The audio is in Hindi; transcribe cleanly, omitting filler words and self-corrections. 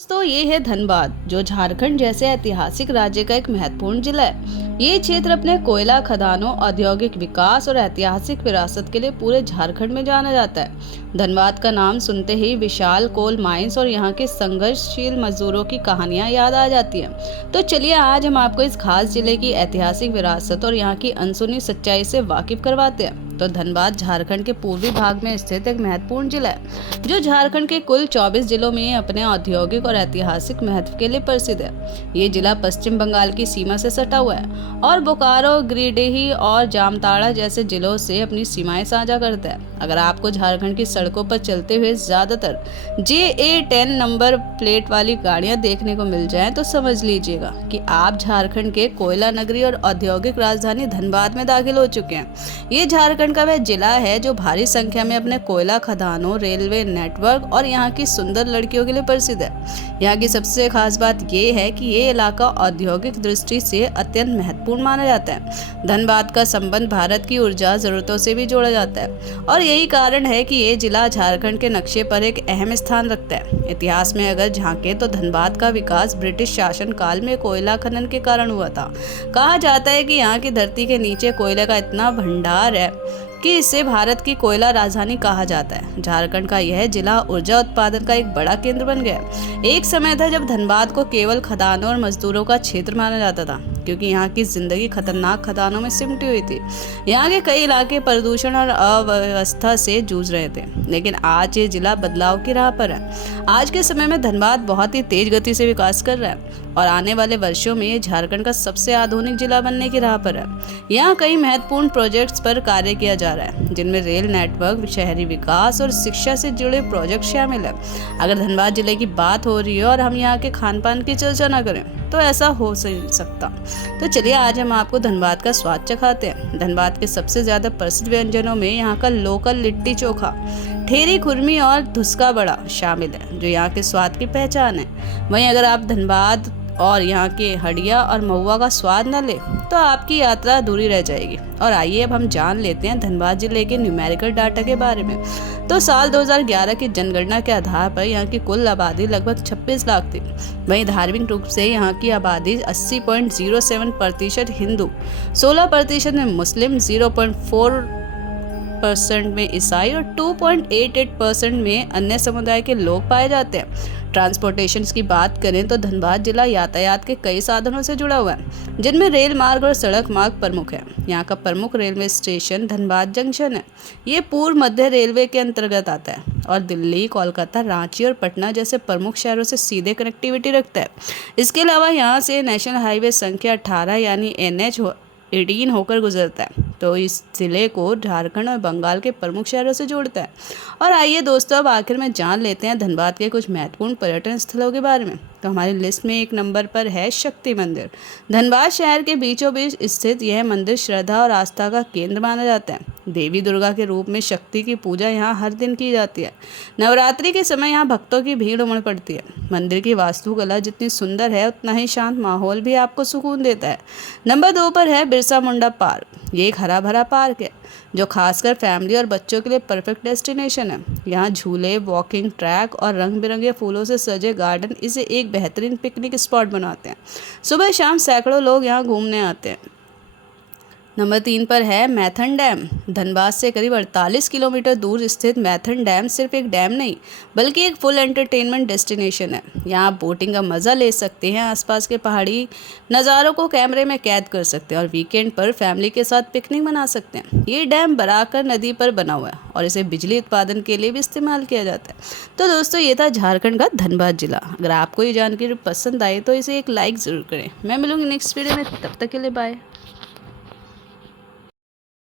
तो ये है धनबाद, जो झारखंड जैसे ऐतिहासिक राज्य का एक महत्वपूर्ण जिला है। ये क्षेत्र अपने कोयला खदानों, औद्योगिक विकास और ऐतिहासिक विरासत के लिए पूरे झारखंड में जाना जाता है। धनबाद का नाम सुनते ही विशाल कोल माइंस और यहाँ के संघर्षशील मजदूरों की कहानियां याद आ जाती हैं। तो चलिए आज हम आपको इस खास जिले की ऐतिहासिक विरासत और यहाँ की अनसुनी सच्चाई से वाकिफ करवाते हैं। तो धनबाद झारखंड के पूर्वी भाग में स्थित एक महत्वपूर्ण जिला है, जो झारखंड के कुल 24 जिलों में अपने औद्योगिक और ऐतिहासिक महत्व के लिए प्रसिद्ध है। ये जिला पश्चिम बंगाल की सीमा से सटा हुआ है और बोकारो, गिरिडीह और जामताड़ा जैसे जिलों से अपनी सीमाएं साझा करता है। अगर आपको झारखंड की सड़कों पर चलते हुए ज्यादातर JA10 नंबर प्लेट वाली गाड़ियां देखने को मिल जाएं, तो समझ लीजिएगा कि आप झारखंड के कोयला नगरी और औद्योगिक राजधानी धनबाद में दाखिल हो चुके हैं। ये झारखंड का वह जिला है जो भारी संख्या में अपने कोयला खदानों, रेलवे नेटवर्क और यहाँ की सुंदर लड़कियों के लिए प्रसिद्ध है। यहाँ की सबसे खास बात ये है कि ये इलाका औद्योगिक दृष्टि से अत्यंत महत्वपूर्ण माना जाता है। धनबाद का संबंध भारत की ऊर्जा जरूरतों से भी जोड़ा जाता है और यही कारण है कि ये जिला झारखंड के नक्शे पर एक अहम स्थान रखता है। इतिहास में अगर झांके तो धनबाद का विकास ब्रिटिश शासन काल में कोयला खनन के कारण हुआ था। कहा जाता है कि यहाँ की धरती के नीचे कोयले का इतना भंडार है कि इसे भारत की कोयला राजधानी कहा जाता है। झारखंड का यह जिला ऊर्जा उत्पादन का एक बड़ा केंद्र बन गया। एक समय था जब धनबाद को केवल खदानों और मजदूरों का क्षेत्र माना जाता था, क्योंकि यहाँ की जिंदगी खतरनाक खदानों में सिमटी हुई थी। यहाँ के कई इलाके प्रदूषण और अव्यवस्था से जूझ रहे थे, लेकिन आज ये जिला बदलाव की राह पर है। आज के समय में धनबाद बहुत ही तेज गति से विकास कर रहा है और आने वाले वर्षों में ये झारखंड का सबसे आधुनिक जिला बनने की राह पर है। यहाँ कई महत्वपूर्ण प्रोजेक्ट्स पर कार्य किया जा रहा है, जिनमें रेल नेटवर्क, शहरी विकास और शिक्षा से जुड़े प्रोजेक्ट शामिल है। अगर धनबाद जिले की बात हो रही है और हम यहाँ के खान पान की चर्चा न करें तो ऐसा हो नहीं सकता। तो चलिए आज हम आपको धनबाद का स्वाद चखाते हैं। धनबाद के सबसे ज्यादा प्रसिद्ध व्यंजनों में यहाँ का लोकल लिट्टी चोखा, ठेरी खुरमी और धुसका बड़ा शामिल है, जो यहाँ के स्वाद की पहचान है। वहीं अगर आप धनबाद और यहाँ के हडिया और महुआ का स्वाद न ले तो आपकी यात्रा अधूरी रह जाएगी। और आइए अब हम जान लेते हैं धनबाद जिले के न्यूमेरिकल डाटा के बारे में। तो साल 2011 की जनगणना के आधार पर यहाँ की कुल आबादी लगभग 26 लाख थी। वहीं धार्मिक रूप से यहाँ की आबादी 80.07% हिंदू, 16% में मुस्लिम, 0.4% में ईसाई और 2.88% में अन्य समुदाय के लोग पाए जाते हैं। ट्रांसपोर्टेशन की बात करें तो धनबाद जिला यातायात के कई साधनों से जुड़ा हुआ है, जिनमें रेल मार्ग और सड़क मार्ग प्रमुख है। यहाँ का प्रमुख रेलवे स्टेशन धनबाद जंक्शन है। ये पूर्व मध्य रेलवे के अंतर्गत आता है और दिल्ली, कोलकाता, रांची और पटना जैसे प्रमुख शहरों से सीधे कनेक्टिविटी रखता है। इसके अलावा यहाँ से नेशनल हाईवे संख्या 18 यानी NH18 होकर गुजरता है, तो इस जिले को झारखंड और बंगाल के प्रमुख शहरों से जोड़ता है। और आइए दोस्तों, अब आखिर में जान लेते हैं धनबाद के कुछ महत्वपूर्ण पर्यटन स्थलों के बारे में। तो हमारी लिस्ट में 1 नंबर पर है शक्ति मंदिर। धनबाद शहर के बीचों बीच स्थित यह मंदिर श्रद्धा और आस्था का केंद्र माना जाता है। देवी दुर्गा के रूप में शक्ति की पूजा यहाँ हर दिन की जाती है। नवरात्रि के समय यहाँ भक्तों की भीड़ उमड़ पड़ती है। मंदिर की वास्तुकला जितनी सुंदर है, उतना ही शांत माहौल भी आपको सुकून देता है। नंबर 2 पर है बिरसा मुंडा पार्क। ये एक हरा भरा पार्क है जो खासकर फैमिली और बच्चों के लिए परफेक्ट डेस्टिनेशन है। यहाँ झूले, वॉकिंग ट्रैक और रंग बिरंगे फूलों से सजे गार्डन इसे एक बेहतरीन पिकनिक स्पॉट बनाते हैं। सुबह शाम सैकड़ों लोग यहाँ घूमने आते हैं। नंबर 3 पर है मैथन डैम। धनबाद से करीब 48 किलोमीटर दूर स्थित मैथन डैम सिर्फ एक डैम नहीं, बल्कि एक फुल एंटरटेनमेंट डेस्टिनेशन है। यहाँ आप बोटिंग का मज़ा ले सकते हैं, आसपास के पहाड़ी नज़ारों को कैमरे में कैद कर सकते हैं और वीकेंड पर फैमिली के साथ पिकनिक मना सकते हैं। ये डैम बराकर नदी पर बना हुआ है और इसे बिजली उत्पादन के लिए भी इस्तेमाल किया जाता है। तो दोस्तों, ये था झारखंड का धनबाद जिला। अगर आपको ये जानकारी पसंद आई तो इसे एक लाइक ज़रूर करें। मैं मिलूंगी नेक्स्ट वीडियो में, तब तक के लिए बाय।